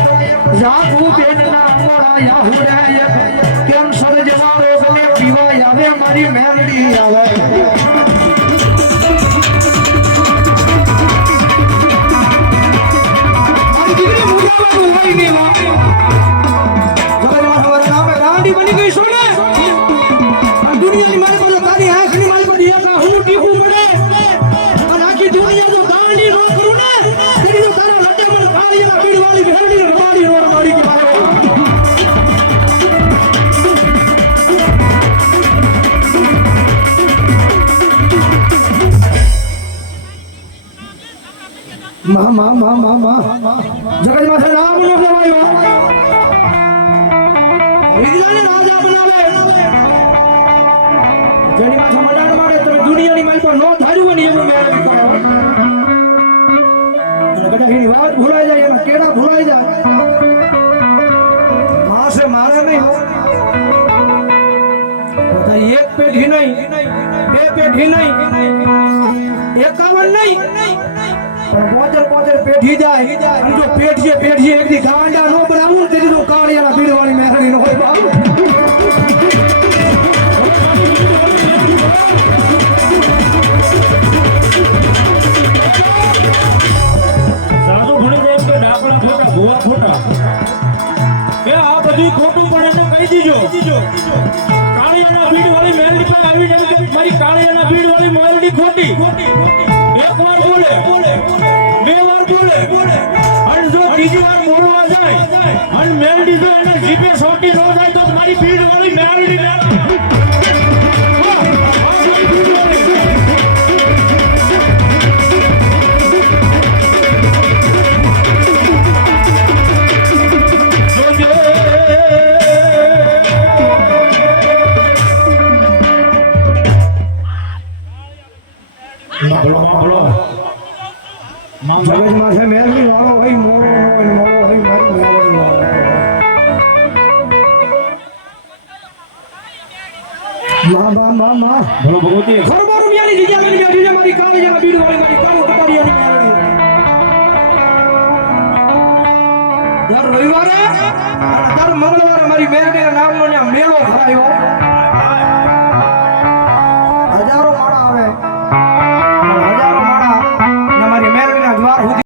વાળી બેનડી મારા એક જાગુ બેન ના અમારા યાહુ રે એક કેન્સર જેવા રોગને પીવાય આવે મારી મેલડી આવે મારી દીકરી મુજાવાનું હોય ની વાત જગતમાં સવારે નામે રાવડી બની મા મા મા મા મા જગત માથે નામ નો લેવાયો વિજ્ઞાને રાજા બનાવે જેની માથે મડાણ મારે તો દુનિયાની મારી પર નો ધાર્યું હોય ને એવું મેળવી કરે અને કદાચ એની વાત ભૂલાઈ જાય એના કેળા ભૂલાઈ જાય માસે મારે નહીં હો તારી એક પેઢી નહીં બે પેઢી નહીં એકાવન નહીં પણ પોચર પોચર પેઠી જાય અને જો પેઠીએ પેઠીએ એકની ગાંડા નો બનાવું તેથી તો કાળિયાના પીડવાની મહેરણી નો હોય બાબુ ખોટું પણ એને કહી દીજો. મેલડી જો એને જીભે સોટી ન જાય તો મારી બીડ વાળી મેલડી મેલડી વાહ, વાહ, મારી બીડ વાળી. જગત માથે મેલડી વાળો હોય મોરો હોય ને મોરો હોય મારી મા મા મા મા. બોલો ભગવતી. ખરબો રૂપિયાની જગ્યા મને બેઠી છે મારી બીડ વાળી મારી કાળો કટારિયાની મેલડી દર રવિવારે દર મંગળવારે મારી મેલડીના નામનો ત્યાં મેળો ભરાયો.